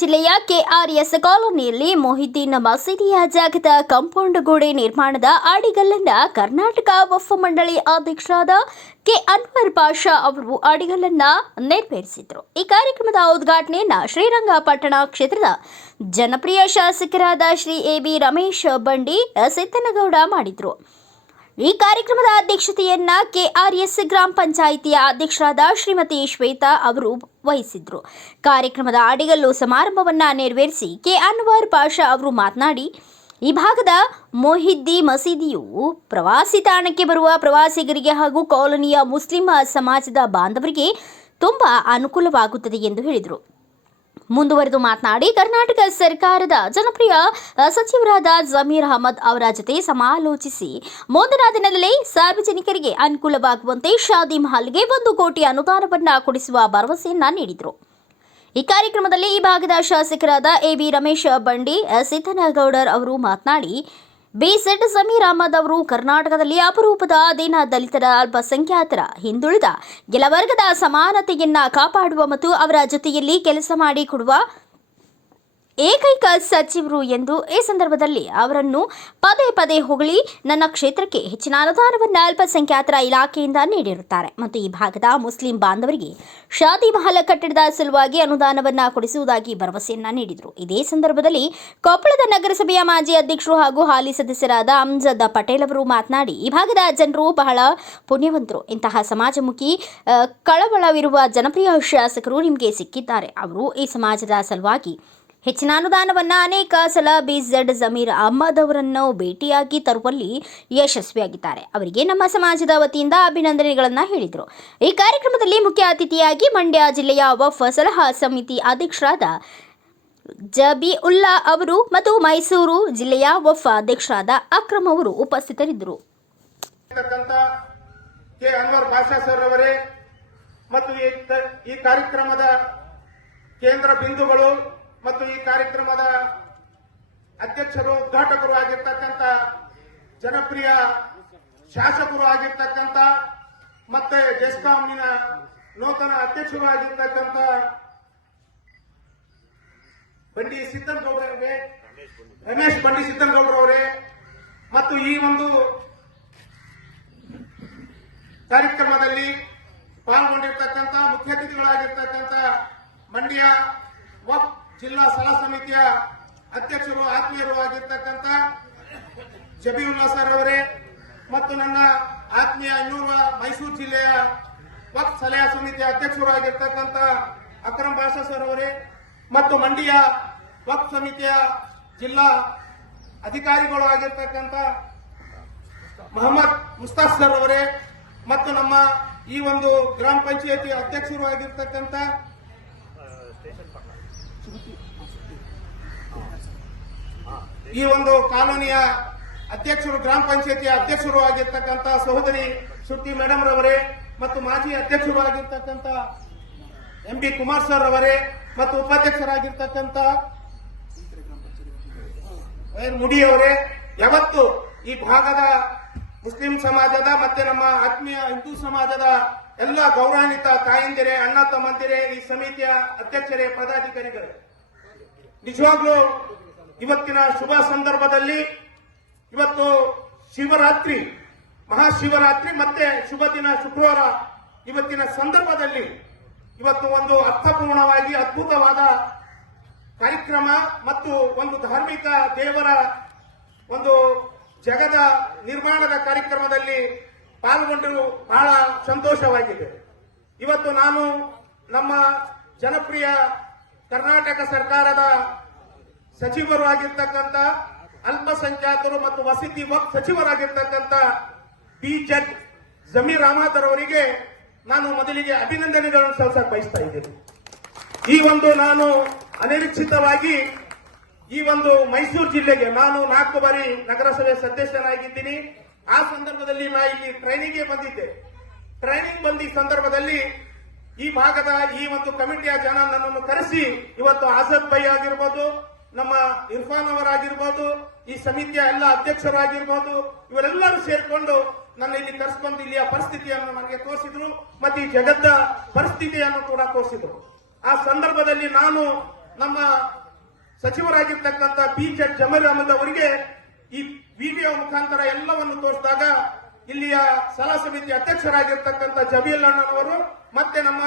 ಜಿಲ್ಲೆಯ ಕೆಆರ್ಎಸ್ ಕಾಲೋನಿಯಲ್ಲಿ ಮೊಹಿದ್ದೀನ್ ಮಸೀದಿಯ ಜಾಗದ ಕಂಪೌಂಡ್ ಗೋಡೆ ನಿರ್ಮಾಣದ ಅಡಿಗಲ್ಲನ್ನ ಕರ್ನಾಟಕ ವಫ್ ಮಂಡಳಿ ಅಧ್ಯಕ್ಷರಾದ ಕೆ ಅನ್ವರ್ ಪಾಷಾ ಅವರು ಅಡಿಗಲ್ಲನ್ನ ನೆರವೇರಿಸಿದರು. ಈ ಕಾರ್ಯಕ್ರಮದ ಉದ್ಘಾಟನೆಯನ್ನ ಶ್ರೀರಂಗಪಟ್ಟಣ ಕ್ಷೇತ್ರದ ಜನಪ್ರಿಯ ಶಾಸಕರಾದ ಶ್ರೀ ಎ ಬಿ ರಮೇಶ್ ಬಂಡಿ ಸಿದ್ದನಗೌಡ ಮಾಡಿದರು. ಈ ಕಾರ್ಯಕ್ರಮದ ಅಧ್ಯಕ್ಷತೆಯನ್ನ ಕೆಆರ್ಎಸ್ ಗ್ರಾಮ ಪಂಚಾಯಿತಿಯ ಅಧ್ಯಕ್ಷರಾದ ಶ್ರೀಮತಿ ಶ್ವೇತಾ ಅವರು ವಹಿಸಿದ್ರು. ಕಾರ್ಯಕ್ರಮದ ಅಡಿಗಲ್ಲು ಸಮಾರಂಭವನ್ನ ನೆರವೇರಿಸಿ ಕೆ. ಅನ್ವರ್ ಪಾಷಾ ಅವರು ಮಾತನಾಡಿ, ಈ ಭಾಗದ ಮೊಹಿದ್ದಿ ಮಸೀದಿಯು ಪ್ರವಾಸಿ ತಾಣಕ್ಕೆ ಬರುವ ಪ್ರವಾಸಿಗರಿಗೆ ಹಾಗೂ ಕಾಲೋನಿಯ ಮುಸ್ಲಿಂ ಸಮಾಜದ ಬಾಂಧವರಿಗೆ ತುಂಬ ಅನುಕೂಲವಾಗುತ್ತದೆ ಎಂದು ಹೇಳಿದರು. ಮುಂದುವರೆದು ಮಾತನಾಡಿ, ಕರ್ನಾಟಕ ಸರ್ಕಾರದ ಜನಪ್ರಿಯ ಸಚಿವರಾದ ಜಮೀರ್ ಅಹಮದ್ ಅವರ ಜೊತೆ ಸಮಾಲೋಚಿಸಿ, ಮುಂದಿನ ದಿನದಲ್ಲಿ ಸಾರ್ವಜನಿಕರಿಗೆ ಅನುಕೂಲವಾಗುವಂತೆ ಶಾದಿ ಮಹಲ್ಗೆ ಒಂದು ಕೋಟಿ ಅನುದಾನವನ್ನು ಕೊಡಿಸುವ ಭರವಸೆಯನ್ನ ನೀಡಿದರು. ಈ ಕಾರ್ಯಕ್ರಮದಲ್ಲಿ ಈ ಭಾಗದ ಶಾಸಕರಾದ ಎ ಬಿ ರಮೇಶ್ ಬಂಡಿ ಸಿದ್ದನಗೌಡರ್ ಅವರು ಮಾತನಾಡಿ ಬಿಸೆಡ್ ಸಮೀರ್ ಅಹಮದ್ ಅವರು ಕರ್ನಾಟಕದಲ್ಲಿ ಅಪರೂಪದ ದೀನ ದಲಿತರ ಅಲ್ಪಸಂಖ್ಯಾತರ ಹಿಂದುಳಿದ ಕೆಲವರ್ಗದ ಸಮಾನತೆಯನ್ನ ಕಾಪಾಡುವ ಮತ್ತು ಅವರ ಜೊತೆಯಲ್ಲಿ ಕೆಲಸ ಮಾಡಿ ಕೊಡುವ ಏಕೈಕ ಸಚಿವರು ಎಂದು ಈ ಸಂದರ್ಭದಲ್ಲಿ ಅವರನ್ನು ಪದೇ ಪದೇ ಹೊಗಳಿ ನನ್ನ ಕ್ಷೇತ್ರಕ್ಕೆ ಹೆಚ್ಚಿನ ಅನುದಾನವನ್ನು ಅಲ್ಪಸಂಖ್ಯಾತರ ಇಲಾಖೆಯಿಂದ ನೀಡಿರುತ್ತಾರೆ. ಮತ್ತು ಈ ಭಾಗದ ಮುಸ್ಲಿಂ ಬಾಂಧವರಿಗೆ ಶಾದಿ ಮಹಲ ಕಟ್ಟಡದ ಸಲುವಾಗಿ ಅನುದಾನವನ್ನು ಕೊಡಿಸುವುದಾಗಿ ಭರವಸೆಯನ್ನ ನೀಡಿದರು. ಇದೇ ಸಂದರ್ಭದಲ್ಲಿ ಕೊಪ್ಪಳದ ನಗರಸಭೆಯ ಮಾಜಿ ಅಧ್ಯಕ್ಷರು ಹಾಗೂ ಹಾಲಿ ಸದಸ್ಯರಾದ ಅಮ್ಜದ್ ಪಟೇಲ್ ಅವರು ಮಾತನಾಡಿ, ಈ ಭಾಗದ ಜನರು ಬಹಳ ಪುಣ್ಯವಂತರು. ಇಂತಹ ಸಮಾಜಮುಖಿ ಕಳವಳವಿರುವ ಜನಪ್ರಿಯ ಶಾಸಕರು ನಿಮಗೆ ಸಿಕ್ಕಿದ್ದಾರೆ. ಅವರು ಈ ಸಮಾಜದ ಸಲುವಾಗಿ ಹೆಚ್ಚಿನ ಅನುದಾನವನ್ನು ಅನೇಕ ಸಲ ಬಿಝೆಡ್ ಜಮೀರ್ ಅಹಮದ್ ಅವರನ್ನು ಭೇಟಿಯಾಗಿ ತರುವಲ್ಲಿ ಯಶಸ್ವಿಯಾಗಿದ್ದಾರೆ. ಅವರಿಗೆ ನಮ್ಮ ಸಮಾಜದ ವತಿಯಿಂದ ಅಭಿನಂದನೆಗಳನ್ನು ಹೇಳಿದರು. ಈ ಕಾರ್ಯಕ್ರಮದಲ್ಲಿ ಮುಖ್ಯ ಅತಿಥಿಯಾಗಿ ಮಂಡ್ಯ ಜಿಲ್ಲೆಯ ವಫ್ ಸಲಹಾ ಸಮಿತಿ ಅಧ್ಯಕ್ಷರಾದ ಜಬಿ ಉಲ್ಲಾ ಅವರು ಮತ್ತು ಮೈಸೂರು ಜಿಲ್ಲೆಯ ವಫ್ ಅಧ್ಯಕ್ಷರಾದ ಅಕ್ರಮ್ ಅವರು ಉಪಸ್ಥಿತರಿದ್ದರು. ಮತ್ತು ಈ ಕಾರ್ಯಕ್ರಮದ ಕೇಂದ್ರ ಬಿಂದುಗಳು ಮತ್ತು ಈ ಕಾರ್ಯಕ್ರಮದ ಅಧ್ಯಕ್ಷರು ಉದ್ಘಾಟಕರು ಆಗಿರ್ತಕ್ಕಂಥ ಜನಪ್ರಿಯ ಶಾಸಕರು ಆಗಿರ್ತಕ್ಕಂಥ ಮತ್ತೆ ಜೆಸ್ಕಾಂನ ನೂತನ ಅಧ್ಯಕ್ಷರು ಆಗಿರ್ತಕ್ಕಂಥ ಬಂಡಿ ಸಿದ್ದನಗೌಡರವರೇ ರಮೇಶ್ ಬಂಡಿ ಸಿದ್ದನಗೌಡರವರೇ ಮತ್ತು ಈ ಒಂದು ಕಾರ್ಯಕ್ರಮದಲ್ಲಿ ಪಾಲ್ಗೊಂಡಿರ್ತಕ್ಕಂಥ ಮುಖ್ಯ ಅತಿಥಿಗಳಾಗಿರ್ತಕ್ಕಂಥ ಮಂಡ್ಯ ವಕ್ ಜಿಲ್ಲಾ ಸಲಹಾ ಸಮಿತಿಯ ಅಧ್ಯಕ್ಷರು, ಆತ್ಮೀಯರು ಆಗಿರ್ತಕ್ಕಂಥ ಜಬೀವುಲ್ಲಾ ಸರ್ ಅವರೇ ಮತ್ತು ನನ್ನ ಆತ್ಮೀಯ ಇನ್ನೂರ ಮೈಸೂರು ಜಿಲ್ಲೆಯ ವಕ್ ಸಲಹಾ ಸಮಿತಿಯ ಅಧ್ಯಕ್ಷರು ಆಗಿರ್ತಕ್ಕಂಥ ಅಕ್ರಮ್ ಬಾಷಾ ಸರ್ ಅವರೇ ಮತ್ತು ಮಂಡಿಯ ವಕ್ ಸಮಿತಿಯ ಜಿಲ್ಲಾ ಅಧಿಕಾರಿಗಳು ಆಗಿರ್ತಕ್ಕಂಥ ಮೊಹಮ್ಮದ್ ಮುಸ್ತಾಫ್ ಸರ್ ಅವರೇ ಮತ್ತು ನಮ್ಮ ಈ ಒಂದು ಗ್ರಾಮ ಪಂಚಾಯತಿ ಅಧ್ಯಕ್ಷರು ಆಗಿರ್ತಕ್ಕಂಥ ಈ ಒಂದು ಕಾಲೋನಿಯ ಅಧ್ಯಕ್ಷರು, ಗ್ರಾಮ ಪಂಚಾಯತಿಯ ಅಧ್ಯಕ್ಷರು ಆಗಿರ್ತಕ್ಕಂತ ಸಹೋದರಿ ಶ್ರುತಿ ಮೇಡಮ್ ರವರೇ ಮತ್ತು ಮಾಜಿ ಅಧ್ಯಕ್ಷರು ಆಗಿರ್ತಕ್ಕಂಥ ಎಂ ಬಿ ಕುಮಾರ್ ಸರ್ ಅವರೇ ಮತ್ತು ಉಪಾಧ್ಯಕ್ಷರಾಗಿರ್ತಕ್ಕಂಥ ಮುಡಿ ಮುಡಿಯವರೇ ಯಾವತ್ತು ಈ ಭಾಗದ ಮುಸ್ಲಿಂ ಸಮಾಜದ ಮತ್ತೆ ನಮ್ಮ ಆತ್ಮೀಯ ಹಿಂದೂ ಸಮಾಜದ ಎಲ್ಲ ಗೌರವಾನ್ವಿತ ತಾಯಂದಿರೇ, ಅಣ್ಣ ತಮ್ಮಂದಿರೇ, ಈ ಸಮಿತಿಯ ಅಧ್ಯಕ್ಷರೇ, ಪದಾಧಿಕಾರಿಗಳೇ. ನಿಜವಾಗ್ಲೂ ಇವತ್ತಿನ ಶುಭ ಸಂದರ್ಭದಲ್ಲಿ ಇವತ್ತು ಶಿವರಾತ್ರಿ, ಮಹಾಶಿವರಾತ್ರಿ ಮತ್ತೆ ಶುಭ ದಿನ ಶುಕ್ರವಾರ ಇವತ್ತಿನ ಸಂದರ್ಭದಲ್ಲಿ ಇವತ್ತು ಒಂದು ಅರ್ಥಪೂರ್ಣವಾಗಿ ಅದ್ಭುತವಾದ ಕಾರ್ಯಕ್ರಮ ಮತ್ತು ಒಂದು ಧಾರ್ಮಿಕ ದೇವರ ಒಂದು ಜಗದ ನಿರ್ಮಾಣದ ಕಾರ್ಯಕ್ರಮದಲ್ಲಿ ಪಾಲ್ಗೊಂಡು ಬಹಳ ಸಂತೋಷವಾಗಿದೆ. ಇವತ್ತು ನಾನು ನಮ್ಮ ಜನಪ್ರಿಯ ಕರ್ನಾಟಕ ಸರ್ಕಾರದ ಸಚಿವರು ಆಗಿರ್ತಕ್ಕಂಥ ಅಲ್ಪಸಂಖ್ಯಾತರು ಮತ್ತು ವಸತಿ ಸಚಿವರಾಗಿರ್ತಕ್ಕಂಥ ಪಿ ಜಡ್ ಜಮೀರ್ ಅಹಮದ್ ಅವರಿಗೆ ನಾನು ಮೊದಲಿಗೆ ಅಭಿನಂದನೆಗಳನ್ನು ಸಲ್ಲಿಸಕ್ಕೆ ಬಯಸ್ತಾ ಇದ್ದೇನೆ. ಈ ಒಂದು ನಾನು ಅನಿರೀಕ್ಷಿತವಾಗಿ ಈ ಒಂದು ಮೈಸೂರು ಜಿಲ್ಲೆಗೆ ನಾನು ನಾಲ್ಕು ಬಾರಿ ನಗರಸಭೆ ಸದಸ್ಯನಾಗಿದ್ದೀನಿ. ಆ ಸಂದರ್ಭದಲ್ಲಿ ನಾ ಇಲ್ಲಿ ಟ್ರೈನಿಂಗ್ಗೆ ಬಂದಿದ್ದೆ. ಟ್ರೈನಿಂಗ್ ಬಂದ ಸಂದರ್ಭದಲ್ಲಿ ಈ ಭಾಗದ ಈ ಒಂದು ಕಮಿಟಿಯ ಜನ ನನ್ನನ್ನು ಕರೆಸಿ, ಇವತ್ತು ಆಜದ್ ಭೈ ಆಗಿರ್ಬೋದು, ನಮ್ಮ ಇರ್ಫಾನ್ ಅವರಾಗಿರ್ಬೋದು, ಈ ಸಮಿತಿಯ ಎಲ್ಲ ಅಧ್ಯಕ್ಷರಾಗಿರ್ಬೋದು, ಇವರೆಲ್ಲರೂ ಸೇರ್ಕೊಂಡು ನನ್ನ ಇಲ್ಲಿ ಕರೆಸ್ಕೊಂಡು ಇಲ್ಲಿಯ ಪರಿಸ್ಥಿತಿಯನ್ನು ನನಗೆ ತೋರಿಸಿದ್ರು, ಮತ್ತೆ ಈ ಜಗದ್ದ ಪರಿಸ್ಥಿತಿಯನ್ನು ಕೂಡ ತೋರಿಸಿದ್ರು. ಆ ಸಂದರ್ಭದಲ್ಲಿ ನಾನು ನಮ್ಮ ಸಚಿವರಾಗಿರ್ತಕ್ಕಂಥ ಬಿ ಜಡ್ ಜಮೀರ್ ಅಹಮದ್ ಅವರಿಗೆ ಈ ವಿಡಿಯೋ ಮುಖಾಂತರ ಎಲ್ಲವನ್ನು ತೋರಿಸಿದಾಗ ಇಲ್ಲಿಯ ಸಲಹಾ ಸಮಿತಿ ಅಧ್ಯಕ್ಷರಾಗಿರ್ತಕ್ಕಂಥ ಜಬೀಲ್ ಅಣ್ಣನವರು ಮತ್ತೆ ನಮ್ಮ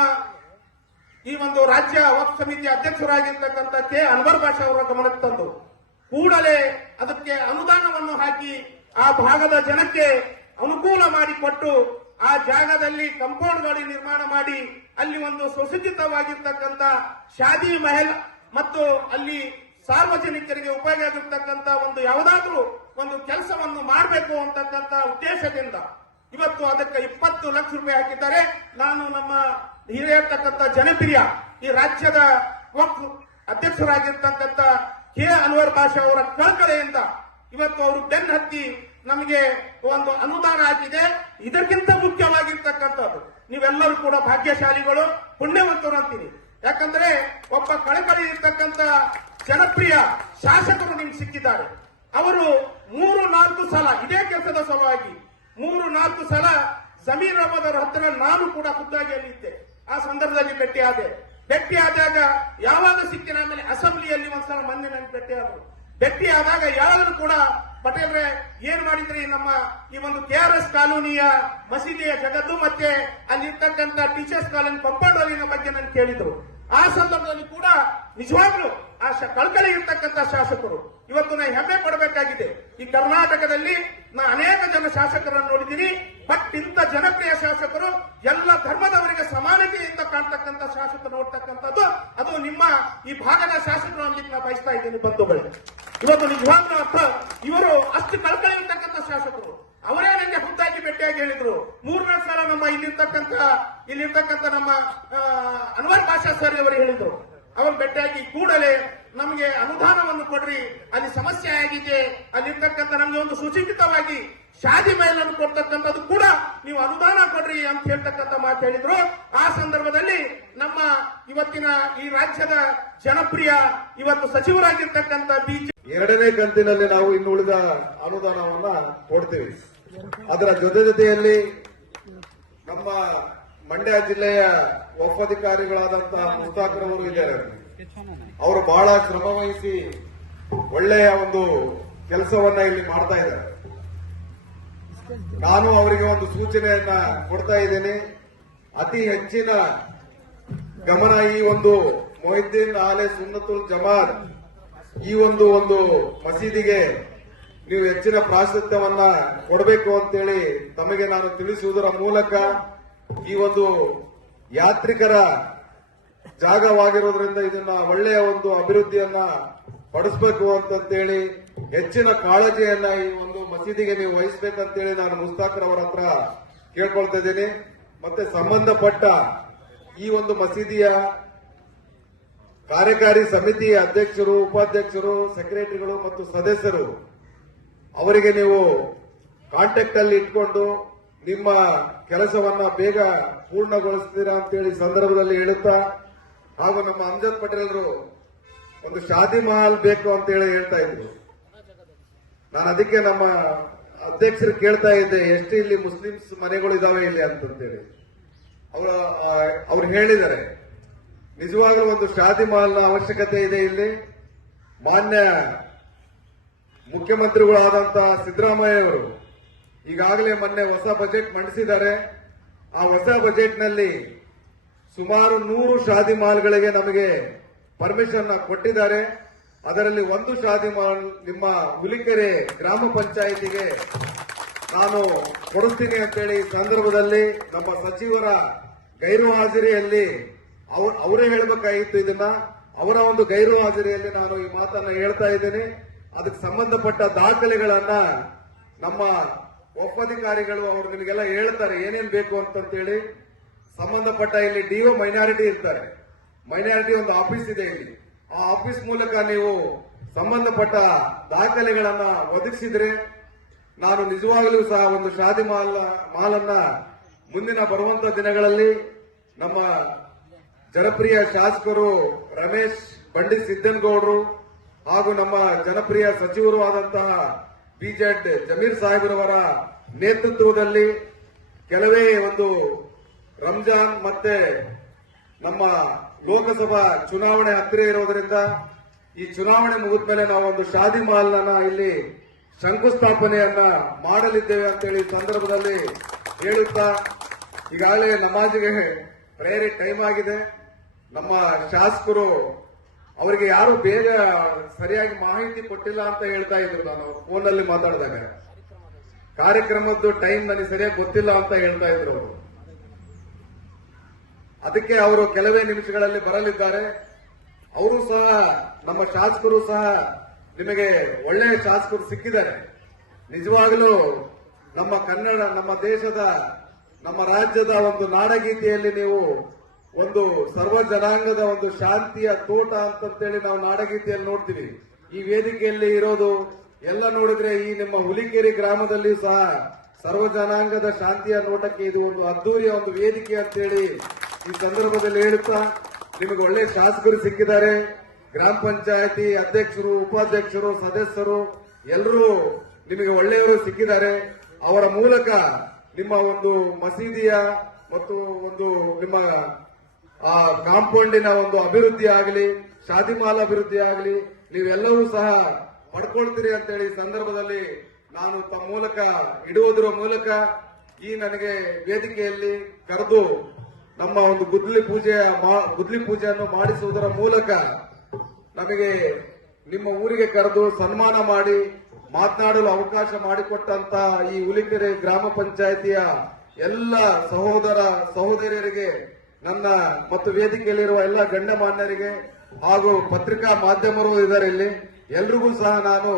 ಈ ಒಂದು ರಾಜ್ಯ ವಕ್ಫ್ ಸಮಿತಿ ಅಧ್ಯಕ್ಷರಾಗಿರ್ತಕ್ಕಂಥ ಕೆ. ಅನ್ವರ್ ಭಾಷ ಅವರ ಗಮನಕ್ಕೆ ತಂದು ಕೂಡಲೇ ಅದಕ್ಕೆ ಅನುದಾನವನ್ನು ಹಾಕಿ ಆ ಭಾಗದ ಜನಕ್ಕೆ ಅನುಕೂಲ ಮಾಡಿಕೊಟ್ಟು ಆ ಜಾಗದಲ್ಲಿ ಕಂಪೌಂಡ್ ಗಾಡಿ ನಿರ್ಮಾಣ ಮಾಡಿ ಅಲ್ಲಿ ಒಂದು ಸುಸಜ್ಜಿತವಾಗಿರ್ತಕ್ಕಂಥ ಶಾದಿ ಮಹಲ್ ಮತ್ತು ಅಲ್ಲಿ ಸಾರ್ವಜನಿಕರಿಗೆ ಉಪಯೋಗ ಆಗಿರ್ತಕ್ಕಂಥ ಒಂದು ಯಾವುದಾದ್ರೂ ಒಂದು ಕೆಲಸವನ್ನು ಮಾಡಬೇಕು ಅಂತಕ್ಕಂಥ ಉದ್ದೇಶದಿಂದ ಇವತ್ತು ಅದಕ್ಕೆ ಇಪ್ಪತ್ತು ಲಕ್ಷ ರೂಪಾಯಿ ಹಾಕಿದ್ದಾರೆ. ನಾನು ನಮ್ಮ ಹಿರಿಯರ್ತಕ್ಕಂಥ ಜನಪ್ರಿಯ ಈ ರಾಜ್ಯದ ವಕ್ಫ್ ಅಧ್ಯಕ್ಷರಾಗಿರ್ತಕ್ಕಂಥ ಕೆ ಅನ್ವರ್ ಭಾಷೆ ಅವರ ಕಳಕಳೆಯಿಂದ ಇವತ್ತು ಅವರು ಬೆನ್ ಹತ್ತಿ ನಮಗೆ ಒಂದು ಅನುದಾನ ಆಗಿದೆ ಇದಕ್ಕಿಂತ ಮುಖ್ಯವಾಗಿರ್ತಕ್ಕಂಥದ್ದು. ನೀವೆಲ್ಲರೂ ಕೂಡ ಭಾಗ್ಯಶಾಲಿಗಳು, ಪುಣ್ಯವಂತರು ಅಂತೀರಿ. ಯಾಕಂದ್ರೆ ಒಬ್ಬ ಕಳಕಳಿ ಇರ್ತಕ್ಕಂಥ ಜನಪ್ರಿಯ ಶಾಸಕರು ನಿಮ್ಗೆ ಸಿಕ್ಕಿದ್ದಾರೆ. ಅವರು ಮೂರು ನಾಲ್ಕು ಸಲ ಇದೇ ಕೆಲಸದ ಸಲುವಾಗಿ ಮೂರು ನಾಲ್ಕು ಸಲ ಜಮೀರ್ ಅಹಮದ್ ಹತ್ರ ನಾನು ಕೂಡ ಖುದ್ದಾಗಿ ಅಲ್ಲಿದ್ದೆ ಆ ಸಂದರ್ಭದಲ್ಲಿ ಭೇಟಿ ಆದೆ. ಭೇಟಿ ಆದಾಗ ಯಾವಾಗ ಸಿಕ್ಕಿನ ಆಮೇಲೆ ಅಸೆಂಬ್ಲಿಯಲ್ಲಿ ಒಂದ್ಸಲ ಮೊನ್ನೆ ನನಗೆ ಭೇಟಿ ಆದರು ಭೇಟಿ ಆದಾಗ ಯಾರಾದರೂ ಕೂಡ ಪಟೇಲ್ರೆ, ಏನ್ ಮಾಡಿದ್ರಿ ನಮ್ಮ ಈ ಒಂದು ಕೆ ಆರ್ ಎಸ್ ಕಾಲೋನಿಯ ಮಸೀದಿಯ ಜಗದ್ದು ಮತ್ತೆ ಅಲ್ಲಿರ್ತಕ್ಕಂಥ ಟೀಚರ್ಸ್ ಕಾಲೋನಿ ಕಂಪೌಂಡ್ ಬಗ್ಗೆ ನಾನು ಕೇಳಿದ್ರು. ಆ ಸಂದರ್ಭದಲ್ಲಿ ಕೂಡ ನಿಜವಾಗ್ಲೂ ಆ ಕಳಕಳಿ ಇರ್ತಕ್ಕಂಥ ಶಾಸಕರು. ಇವತ್ತು ನಾ ಹೆಮ್ಮೆ ಪಡಬೇಕಾಗಿದೆ. ಈ ಕರ್ನಾಟಕದಲ್ಲಿ ನಾ ಅನೇಕ ಜನ ಶಾಸಕರನ್ನು ನೋಡಿದ್ದೀನಿ. ಬಟ್ ಇಂಥ ಜನಪ್ರಿಯ ಶಾಸಕರು ಎಲ್ಲ ಧರ್ಮದವರಿಗೆ ಸಮಾನತೆಯಿಂದ ಕಾಣ್ತಕ್ಕಂಥ ಶಾಸಕರು ನೋಡ್ತಕ್ಕಂಥದ್ದು, ಅದು ನಿಮ್ಮ ಈ ಭಾಗದ ಶಾಸಕರು ಅನ್ಲಿಕ್ಕೆ ನಾ ಬಯಸ್ತಾ ಇದ್ದೀನಿ ಬಂಧುಗಳೇ. ಇವತ್ತು ನಿಜವಾಗ್ಲೂ ಅರ್ಥ, ಇವರು ಅಷ್ಟು ಕಳಕಳಿ ಇರ್ತಕ್ಕಂಥ ಶಾಸಕರು ಅವರೇ ನನಗೆ ಖುದ್ದಾಗಿ ಭೇಟಿಯಾಗಿ ಹೇಳಿದ್ರು ಮೂರ್ನಾಲ್ಕು ಸಲ ನಮ್ಮ ಇಲ್ಲಿರ್ತಕ್ಕಂತ ಇಲ್ಲಿರ್ತಕ್ಕಂತ ನಮ್ಮ ಅನ್ವರ್ ಭಾಷಾ ಸರ್ ಅವರು ಹೇಳಿದ್ರು ಅವರು ಭೇಟಿಯಾಗಿ ಕೂಡಲೇ ನಮಗೆ ಅನುದಾನವನ್ನು ಕೊಡ್ರಿ, ಅಲ್ಲಿ ಸಮಸ್ಯೆ ಆಗಿದೆ, ಅಲ್ಲಿರ್ತಕ್ಕಂಥ ನಮಗೆ ಒಂದು ಸುಚಿಂತಿತವಾಗಿ ಶಾದಿ ಮೇಲನ್ನು ಕೊಡ್ತಕ್ಕಂಥದ್ದು ಕೂಡ ನೀವು ಅನುದಾನ ಕೊಡ್ರಿ ಅಂತ ಹೇಳ್ತಕ್ಕಂಥ ಮಾತು ಹೇಳಿದ್ರು. ಆ ಸಂದರ್ಭದಲ್ಲಿ ನಮ್ಮ ಇವತ್ತಿನ ಈ ರಾಜ್ಯದ ಜನಪ್ರಿಯ ಇವತ್ತು ಸಚಿವರಾಗಿರ್ತಕ್ಕಂಥ ಬಿಜೆಪಿ ಎರಡನೇ ಕಂತಿನಲ್ಲಿ ನಾವು ಇನ್ನುಳಿದ ಅನುದಾನವನ್ನ ಕೊಡ್ತೇವೆ. ಅದರ ಜೊತೆ ಜೊತೆಯಲ್ಲಿ ನಮ್ಮ ಮಂಡ್ಯ ಜಿಲ್ಲೆಯ ಒಪ್ಪಧಿಕಾರಿಗಳಾದಂತಹ ಮುಸ್ತಾಕ್ರವರು ಇದ್ದಾರೆ. ಅವರು ಬಹಳ ಶ್ರಮ ವಹಿಸಿ ಒಳ್ಳೆಯ ಒಂದು ಕೆಲಸವನ್ನ ಇಲ್ಲಿ ಮಾಡ್ತಾ ಇದ್ದಾರೆ. ನಾನು ಅವರಿಗೆ ಒಂದು ಸೂಚನೆಯನ್ನ ಕೊಡ್ತಾ ಇದ್ದೇನೆ. ಅತಿ ಹೆಚ್ಚಿನ ಗಮನ ಈ ಒಂದು ಮೊಹಿದ್ದೀನ್ ಆಲೆ ಸುನ್ನತುಲ್ ಜಮಾತ್ ಈ ಒಂದು ಒಂದು ಮಸೀದಿಗೆ ನೀವು ಹೆಚ್ಚಿನ ಪ್ರಾಶಸ್ತ್ಯವನ್ನ ಕೊಡಬೇಕು ಅಂತೇಳಿ ತಮಗೆ ನಾನು ತಿಳಿಸುವುದರ ಮೂಲಕ ಈ ಒಂದು ಯಾತ್ರಿಕರ ಜಾಗವಾಗಿರೋದ್ರಿಂದ ಇದನ್ನ ಒಳ್ಳೆಯ ಒಂದು ಅಭಿವೃದ್ಧಿಯನ್ನ ಪಡಿಸಬೇಕು ಅಂತಂತೇಳಿ ಹೆಚ್ಚಿನ ಕಾಳಜಿಯನ್ನ ಈ ಒಂದು ಮಸೀದಿಗೆ ನೀವು ವಹಿಸ್ಬೇಕಂತೇಳಿ ನಾನು ಮುಸ್ತಾಕರ್ ಅವರ ಹತ್ರ ಕೇಳ್ಕೊಳ್ತಾ ಇದ್ದೀನಿ. ಮತ್ತೆ ಸಂಬಂಧಪಟ್ಟ ಈ ಒಂದು ಮಸೀದಿಯ ಕಾರ್ಯಕಾರಿ ಸಮಿತಿ ಅಧ್ಯಕ್ಷರು, ಉಪಾಧ್ಯಕ್ಷರು, ಸೆಕ್ರೆಟರಿಗಳು ಮತ್ತು ಸದಸ್ಯರು ಅವರಿಗೆ ನೀವು ಕಾಂಟ್ಯಾಕ್ಟ್ ಅಲ್ಲಿ ಇಟ್ಕೊಂಡು ನಿಮ್ಮ ಕೆಲಸವನ್ನ ಬೇಗ ಪೂರ್ಣಗೊಳಿಸ್ತೀರಾ ಅಂತೇಳಿ ಸಂದರ್ಭದಲ್ಲಿ ಹೇಳುತ್ತಾ, ಹಾಗೂ ನಮ್ಮ ಅಮ್ಜದ್ ಪಟೇಲ್ರು ಒಂದು ಶಾದಿ ಮಹಲ್ ಬೇಕು ಅಂತ ಹೇಳಿ ಹೇಳ್ತಾ ಇದ್ರು. ನಾನು ಅದಕ್ಕೆ ನಮ್ಮ ಅಧ್ಯಕ್ಷರು ಕೇಳ್ತಾ ಇದ್ದೆ, ಎಷ್ಟು ಇಲ್ಲಿ ಮುಸ್ಲಿಮ್ಸ್ ಮನೆಗಳು ಇದಾವೆ ಇಲ್ಲಿ ಅಂತಂತೇಳಿ. ಅವರು ಅವ್ರು ಹೇಳಿದ್ದಾರೆ, ನಿಜವಾಗ್ಲೂ ಒಂದು ಶಾದಿ ಮಹಲ್ನ ಅವಶ್ಯಕತೆ ಇದೆ ಇಲ್ಲಿ. ಮಾನ್ಯ ಮುಖ್ಯಮಂತ್ರಿಗಳಾದಂತಹ ಸಿದ್ದರಾಮಯ್ಯ ಅವರು ಈಗಾಗಲೇ ಮೊನ್ನೆ ಹೊಸ ಬಜೆಟ್ ಮಂಡಿಸಿದ್ದಾರೆ. ಆ ಹೊಸ ಬಜೆಟ್ನಲ್ಲಿ ಸುಮಾರು ನೂರು ಶಾದಿ ಮಾಲ್ಗಳಿಗೆ ನಮಗೆ ಪರ್ಮಿಷನ್ ಕೊಟ್ಟಿದ್ದಾರೆ. ಅದರಲ್ಲಿ ಒಂದು ಶಾದಿ ಮಾಲ್ ನಿಮ್ಮ ಹುಲಿಕೆರೆ ಗ್ರಾಮ ಪಂಚಾಯಿತಿಗೆ ನಾನು ಕೊಡಿಸ್ತೀನಿ ಅಂತೇಳಿ ಈ ಸಂದರ್ಭದಲ್ಲಿ ನಮ್ಮ ಸಚಿವರ ಗೈರು ಹಾಜರಿಯಲ್ಲಿ ಅವ್ರ- ಅವರೇ ಹೇಳಬೇಕಾಗಿತ್ತು ಇದನ್ನ. ಅವರ ಒಂದು ಗೈರು ಹಾಜರಿಯಲ್ಲಿ ನಾನು ಈ ಮಾತನ್ನ ಹೇಳ್ತಾ ಇದ್ದೇನೆ. ಅದಕ್ಕೆ ಸಂಬಂಧಪಟ್ಟ ದಾಖಲೆಗಳನ್ನ ನಮ್ಮ ಒಪ್ಪಧಿಕಾರಿಗಳು ಅವರು ನಿಮಗೆಲ್ಲ ಹೇಳ್ತಾರೆ, ಏನೇನ್ ಬೇಕು ಅಂತಂತೇಳಿ. ಸಂಬಂಧಪಟ್ಟ ಇಲ್ಲಿ ಡಿಒ ಮೈನಾರಿಟಿ ಇರ್ತಾರೆ. ಮೈನಾರಿಟಿ ಒಂದು ಆಫೀಸ್ ಇದೆ ಇಲ್ಲಿ. ಆ ಆಫೀಸ್ ಮೂಲಕ ನೀವು ಸಂಬಂಧಪಟ್ಟ ದಾಖಲೆಗಳನ್ನ ಒದಗಿಸಿದ್ರೆ, ನಾನು ನಿಜವಾಗಲೂ ಸಹ ಒಂದು ಶಾದಿ ಮಾಲ್, ಮಾಲನ್ನ ಮುಂದಿನ ಬರುವಂತ ದಿನಗಳಲ್ಲಿ ನಮ್ಮ ಜನಪ್ರಿಯ ಶಾಸಕರು ರಮೇಶ್ ಬಂಡಿ ಸಿದ್ದನಗೌಡರು ಹಾಗೂ ನಮ್ಮ ಜನಪ್ರಿಯ ಸಚಿವರು ಆದಂತಹ ಬಿಜೆಡ್ ಜಮೀರ್ ಸಾಹೇಬ್ರವರ ನೇತೃತ್ವದಲ್ಲಿ ಕೆಲವೇ ಒಂದು ರಂಜಾನ್ ಮತ್ತೆ ನಮ್ಮ ಲೋಕಸಭಾ ಚುನಾವಣೆ ಹತ್ತಿರ ಇರೋದ್ರಿಂದ ಈ ಚುನಾವಣೆ ಮುಗಿದ ಮೇಲೆ ನಾವು ಒಂದು ಶಾದಿ ಮಹಲ್ನ ಇಲ್ಲಿ ಶಂಕುಸ್ಥಾಪನೆಯನ್ನ ಮಾಡಲಿದ್ದೇವೆ ಅಂತೇಳಿ ಸಂದರ್ಭದಲ್ಲಿ ಹೇಳುತ್ತಾ ಈಗಾಗಲೇ ನಮಾಜಿಗೆ ಪ್ರೇರಿ ಟೈಮ್ ಆಗಿದೆ. ನಮ್ಮ ಶಾಸಕರು ಅವರಿಗೆ ಯಾರು ಬೇಗ ಸರಿಯಾಗಿ ಮಾಹಿತಿ ಕೊಟ್ಟಿಲ್ಲ ಅಂತ ಹೇಳ್ತಾ ಇದ್ರು ನಾನು ಫೋನಲ್ಲಿ ಮಾತಾಡಿದಾಗ. ಕಾರ್ಯಕ್ರಮದ್ದು ಟೈಮ್ ನನಗೆ ಸರಿಯಾಗಿ ಗೊತ್ತಿಲ್ಲ ಅಂತ ಹೇಳ್ತಾ ಇದ್ರು ಅವರು. ಅದಕ್ಕೆ ಅವರು ಕೆಲವೇ ನಿಮಿಷಗಳಲ್ಲಿ ಬರಲಿದ್ದಾರೆ. ಅವರು ಸಹ, ನಮ್ಮ ಶಾಸಕರು ಸಹ ನಿಮಗೆ ಒಳ್ಳೆಯ ಶಾಸಕರು ಸಿಕ್ಕಿದ್ದಾರೆ. ನಿಜವಾಗಲೂ ನಮ್ಮ ಕನ್ನಡ, ನಮ್ಮ ದೇಶದ, ನಮ್ಮ ರಾಜ್ಯದ ಒಂದು ನಾಡಗೀತೆಯಲ್ಲಿ ನೀವು ಒಂದು ಸರ್ವ ಜನಾಂಗದ ಒಂದು ಶಾಂತಿಯ ತೋಟ ಅಂತಂತೇಳಿ ನಾವು ನಾಡಗೀತೆಯಲ್ಲಿ ನೋಡ್ತೀವಿ. ಈ ವೇದಿಕೆಯಲ್ಲಿ ಇರೋದು ಎಲ್ಲ ನೋಡಿದ್ರೆ ಈ ನಿಮ್ಮ ಹುಲಿಕೇರಿ ಗ್ರಾಮದಲ್ಲಿ ಸಹ ಸರ್ವ ಜನಾಂಗದ ಶಾಂತಿಯ ನೋಟಕ್ಕೆ ಇದು ಒಂದು ಅದ್ದೂರಿಯ ಒಂದು ವೇದಿಕೆ ಅಂತೇಳಿ ಈ ಸಂದರ್ಭದಲ್ಲಿ ಹೇಳುತ್ತಾ, ನಿಮಗೆ ಒಳ್ಳೆ ಶಾಸಕರು ಸಿಕ್ಕಿದ್ದಾರೆ. ಗ್ರಾಮ ಪಂಚಾಯತಿ ಅಧ್ಯಕ್ಷರು, ಉಪಾಧ್ಯಕ್ಷರು, ಸದಸ್ಯರು, ಎಲ್ಲರೂ ನಿಮಗೆ ಒಳ್ಳೆಯವರು ಸಿಕ್ಕಿದ್ದಾರೆ. ಅವರ ಮೂಲಕ ನಿಮ್ಮ ಒಂದು ಮಸೀದಿಯ ಮತ್ತು ಒಂದು ನಿಮ್ಮ ಆ ಕಾಂಪೌಂಡಿನ ಒಂದು ಅಭಿವೃದ್ಧಿ ಆಗಲಿ, ಶಾದಿಮಾಲ ಅಭಿವೃದ್ಧಿ ಆಗಲಿ, ನೀವೆಲ್ಲರೂ ಸಹ ಪಡ್ಕೊಳ್ತೀರಿ ಅಂತೇಳಿ ಸಂದರ್ಭದಲ್ಲಿ ನಾನು ತಮ್ಮ ಮೂಲಕ, ಇಡುವುದರ ಮೂಲಕ ಈ ನನಗೆ ವೇದಿಕೆಯಲ್ಲಿ ಕರೆದು ನಮ್ಮ ಒಂದು ಗುದ್ಲಿ ಪೂಜೆಯ ಗುದ್ಲಿ ಪೂಜೆಯನ್ನು ಮಾಡಿಸುವುದರ ಮೂಲಕ ನಮಗೆ ನಿಮ್ಮ ಊರಿಗೆ ಕರೆದು ಸನ್ಮಾನ ಮಾಡಿ, ಮಾತನಾಡಲು ಅವಕಾಶ ಮಾಡಿಕೊಟ್ಟಂತ ಈ ಹುಲಿಕೆರೆ ಗ್ರಾಮ ಪಂಚಾಯಿತಿಯ ಎಲ್ಲ ಸಹೋದರ, ಸಹೋದರಿಯರಿಗೆ ನನ್ನ ಮತ್ತು ವೇದಿಕೆಯಲ್ಲಿರುವ ಎಲ್ಲ ಗಣ್ಯಮಾನ್ಯರಿಗೆ ಹಾಗೂ ಪತ್ರಿಕಾ ಮಾಧ್ಯಮರು ಇದರಲ್ಲಿ ಎಲ್ರಿಗೂ ಸಹ ನಾನು